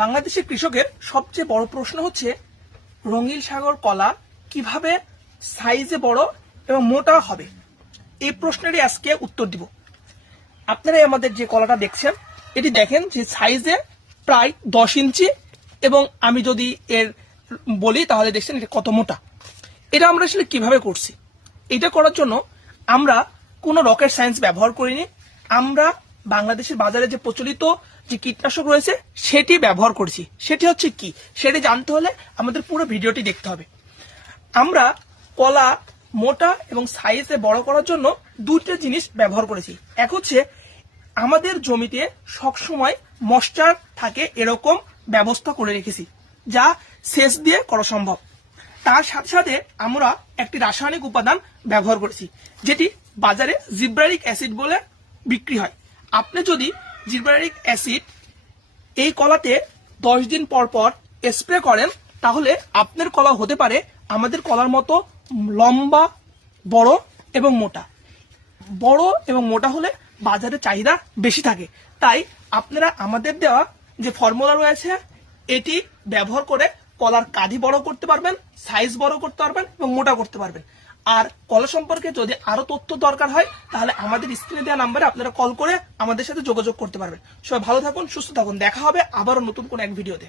বাংলাদেশের কৃষকের সবচেয়ে বড় প্রশ্ন হচ্ছে রঙিন সাগর কলা কিভাবে সাইজে বড় এবং মোটা হবে। এই প্রশ্নেরই আজকে উত্তর দিব। আপনারা আমাদের যে কলাটা দেখছেন এটি দেখেন যে সাইজে প্রায় 10 ইঞ্চি, এবং আমি যদি এর বলি তাহলে দেখছেন এটা কত মোটা। এটা আমরা আসলে কিভাবে করছি? এটা করার জন্য আমরা কোনো রকেট সায়েন্স ব্যবহার করিনি। আমরা বাংলাদেশের বাজারে যে প্রচলিত যে কীটনাশক রয়েছে সেটি ব্যবহার করেছি। সেটি হচ্ছে কি, সেটি জানতে হলে আমাদের পুরো ভিডিওটি দেখতে হবে। আমরা কলা মোটা এবং সাইজে বড় করার জন্য দুটো জিনিস ব্যবহার করেছি। এক হচ্ছে আমাদের জমিতে সবসময় ময়েশ্চার থাকে এরকম ব্যবস্থা করে রেখেছি, যা সেচ দিয়ে করা সম্ভব। তার সাথে সাথে আমরা একটি রাসায়নিক উপাদান ব্যবহার করেছি, যেটি বাজারে জিব্রারিক অ্যাসিড বলে বিক্রি হয়। আপনি যদি জিব্রারিক অ্যাসিড এই কলাতে 10 দিন পর পর স্প্রে করেন তাহলে আপনার কলা হতে পারে আমাদের কলার মতো লম্বা, বড় এবং মোটা। বড় এবং মোটা হলে বাজারে চাহিদা বেশি থাকে। তাই আপনারা আমাদের দেওয়া যে ফর্মুলা রয়েছে এটি ব্যবহার করে কলার কাঁধি বড় করতে পারবেন, সাইজ বড় করতে পারবেন এবং মোটা করতে পারবেন। আর কলা সম্পর্কে যদি আরো তথ্য দরকার হয় তাহলে আমাদের স্ক্রিনে দেওয়া নাম্বারে আপনারা কল করে আমাদের সাথে যোগাযোগ করতে পারবেন। সবাই ভালো থাকুন, সুস্থ থাকুন। দেখা হবে আবারও নতুন কোন এক ভিডিওতে।